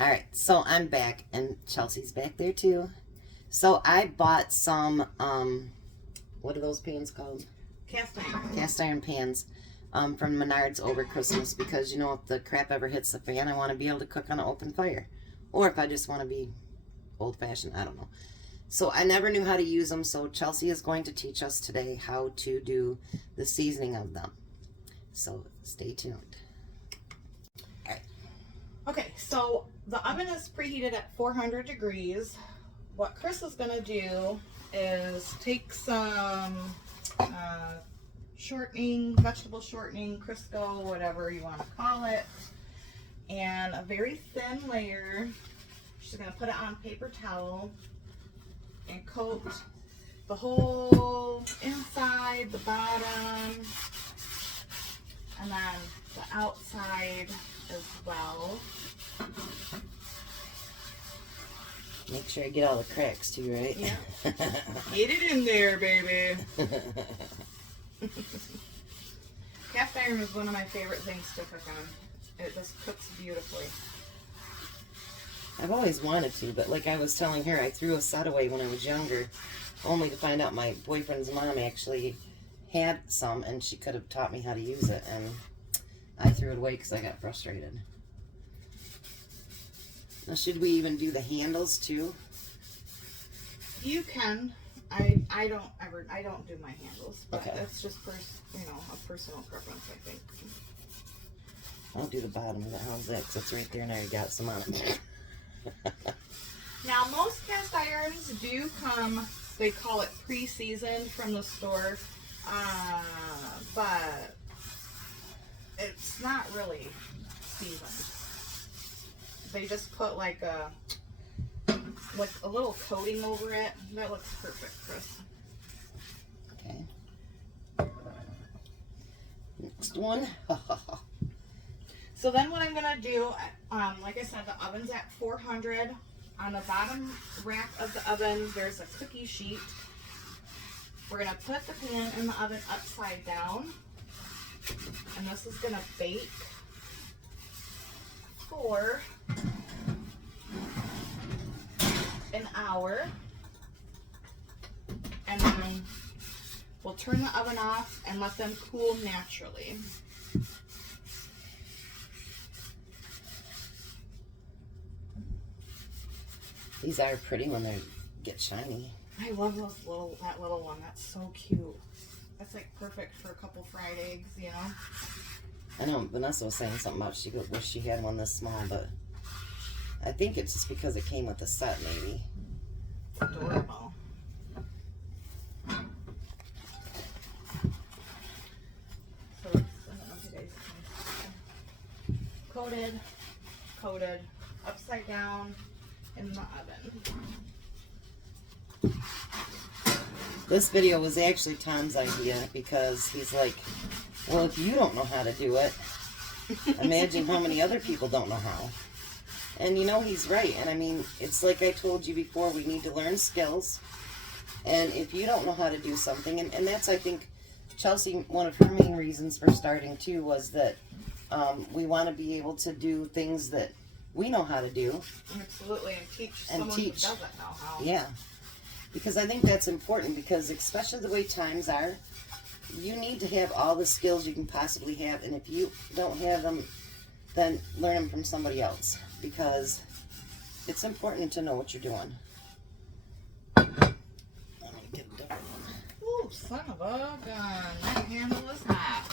Alright, so I'm back, and Chelsea's back there too. So I bought some, what are those pans called? Cast iron. Cast iron pans from Menards over Christmas because, you know, if the crap ever hits the fan, I want to be able to cook on an open fire. Or if I just want to be old-fashioned, I don't know. So I never knew how to use them, so Chelsea is going to teach us today how to do the seasoning of them. So stay tuned. Okay, so the oven is preheated at 400 degrees. What Chris is going to do is take some shortening, vegetable shortening, Crisco, whatever you want to call it, and a very thin layer. She's going to put it on paper towel and coat the whole inside, the bottom, and then the outside as well. Make sure I get all the cracks too, right? Yeah. Get it in there, baby. Cast iron is one of my favorite things to cook on. It just cooks beautifully. I've always wanted to, but like I was telling her, I threw a set away when I was younger, only to find out my boyfriend's mom actually had some, and she could have taught me how to use it, and I threw it away because I got frustrated. Now, should we even do the handles too? You can. I don't do my handles, but Okay. that's just a personal preference, I think. I'll do the bottom of it. How's that? Because it's right there, and I already got some on it. Now, most cast irons do come, they call it pre-seasoned from the store, but it's not really seasoned. They just put like a little coating over it. That looks perfect, Chris. Okay. Next one. So then what I'm going to do, like I said, the oven's at 400. On the bottom rack of the oven, there's a cookie sheet. We're going to put the pan in the oven upside down. And this is going to bake for an hour. And then we'll turn the oven off and let them cool naturally. These are pretty when they get shiny. I love that little one. That's so cute. That's like perfect for a couple fried eggs, you know? I know Vanessa was saying something about she wish she had one this small, but I think it's just because it came with the set, maybe. It's adorable. So it's, I don't know if you guys can see. Coated, upside down in the oven. This video was actually Tom's idea because he's like, well, if you don't know how to do it, imagine how many other people don't know how. And you know, he's right. And I mean, it's like I told you before, we need to learn skills. And if you don't know how to do something, and that's, I think, Chelsea, one of her main reasons for starting too was that we want to be able to do things that we know how to do. Absolutely, and teach someone who doesn't know how. Yeah. Because I think that's important, because especially the way times are, you need to have all the skills you can possibly have, and if you don't have them, then learn them from somebody else, because it's important to know what you're doing. Let me get a different one. Ooh, son of a gun. That handle is hot.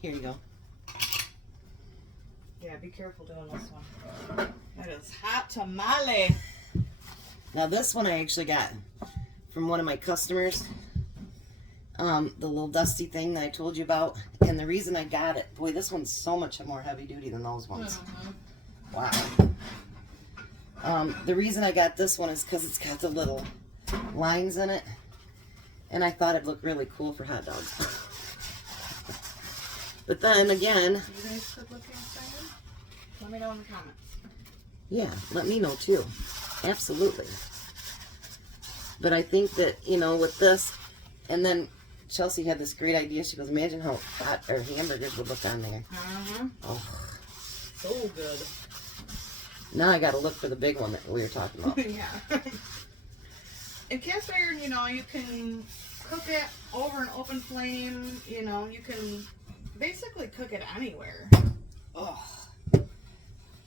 Here you go. Yeah, be careful doing this one. That is hot tamale. Now this one I actually got from one of my customers. The little dusty thing that I told you about. And the reason I got it, boy, this one's so much more heavy duty than those ones. Mm-hmm. Wow. The reason I got this one is because it's got the little lines in it. And I thought it'd look really cool for hot dogs. But then again... You guys could look inside? Let me know in the comments. Yeah, let me know too. Absolutely. But I think that, you know, with this, and then Chelsea had this great idea. She goes, imagine how hot or hamburgers would look on there. Uh-huh. Oh. So good. Now I gotta look for the big one that we were talking about. Yeah. In cast iron, you know, you can cook it over an open flame. You know, you can basically cook it anywhere. Oh,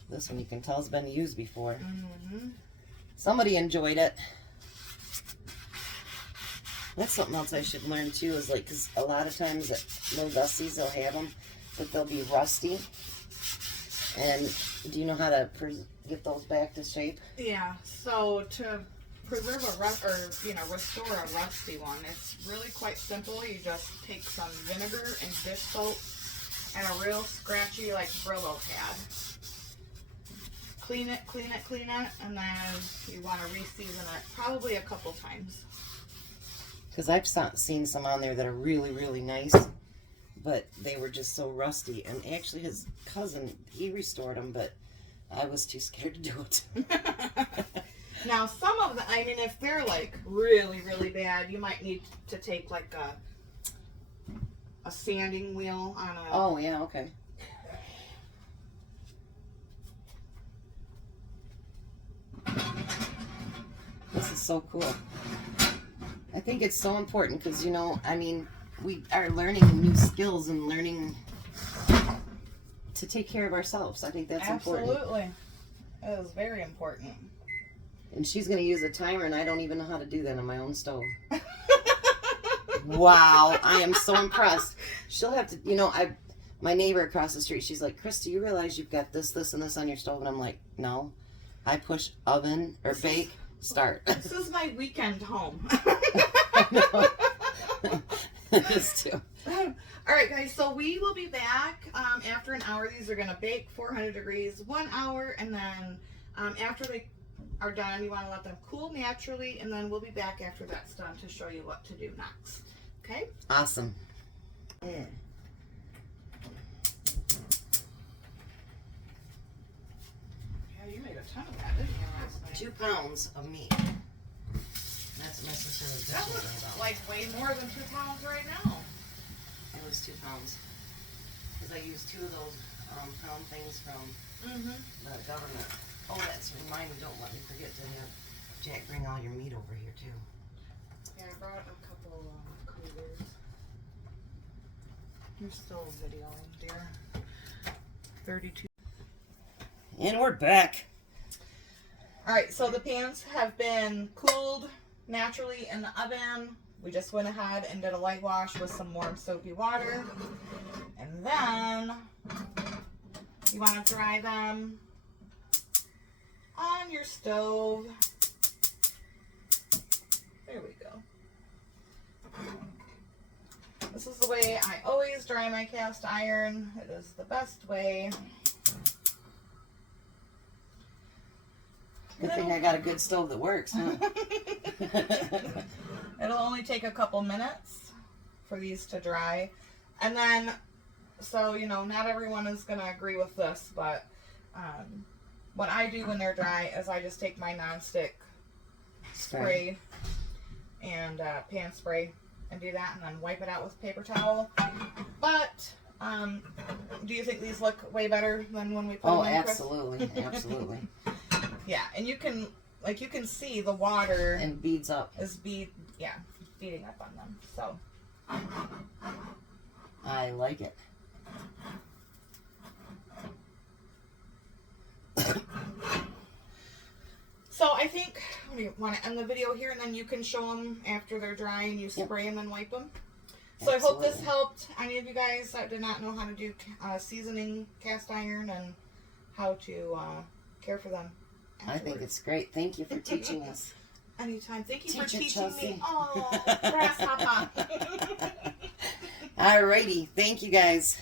this one you can tell has been used before. Mm-hmm. Somebody enjoyed it. That's something else I should learn too, is like, because a lot of times at Little Dusty's they'll have them, but they'll be rusty. And do you know how to get those back to shape? Yeah, so to preserve restore a rusty one, it's really quite simple. You just take some vinegar and dish soap and a real scratchy, like, Brillo pad. Clean it, and then you want to re-season it probably a couple times. Because I've seen some on there that are really, really nice, but they were just so rusty. And actually his cousin, he restored them, but I was too scared to do it. Now, some of them, I mean, if they're like really, really bad, you might need to take like a sanding wheel on a... Oh, yeah, okay. This is so cool. I think it's so important because, you know, I mean, we are learning new skills and learning to take care of ourselves. I think that's important. Absolutely. It is very important. And she's going to use a timer, and I don't even know how to do that on my own stove. Wow, I am so impressed. She'll have to, you know, my neighbor across the street, she's like, Chris, do you realize you've got this, this, and this on your stove? And I'm like, no. I push oven or bake, start. This is my weekend home. I know. It is too. All right, guys, so we will be back after an hour. These are going to bake 400 degrees 1 hour, and then after they are done, you want to let them cool naturally, and then we'll be back after that's done to show you what to do next. Okay? Awesome. Yeah. Yeah, you made a ton of that, didn't you, last night? 2 pounds of meat. That's necessarily That good. looks like way more than 2 pounds right now. It was 2 pounds. Because I used 2 of those pound things from the government. Oh, that's remind me, don't let me forget to have Jack bring all your meat over here too. Yeah, I brought a couple coolers. You're still videoing, dear. 32. And we're back. Alright, so the pans have been cooled naturally in the oven. We just went ahead and did a light wash with some warm soapy water. And then you want to dry them on your stove. There we go. This is the way I always dry my cast iron. It is the best way. Good thing I got a good stove that works, huh? It'll only take a couple minutes for these to dry. And then, so, you know, not everyone is going to agree with this, but what I do when they're dry is I just take my nonstick spray and pan spray and do that, and then wipe it out with paper towel. But do you think these look way better than when we put them in? Absolutely, absolutely. Yeah, and you can see the water And beads up. is beating up on them. So I like it. So I think, what do you want to end the video here, and then you can show them after they're dry and you spray them and wipe them. So I hope this helped any of you guys that did not know how to do seasoning cast iron and how to care for them afterwards. I think it's great. Thank you for teaching us. Anytime. Thank you for Teacher teaching Chelsea. me. Oh, grasshopper. Alrighty. Thank you guys.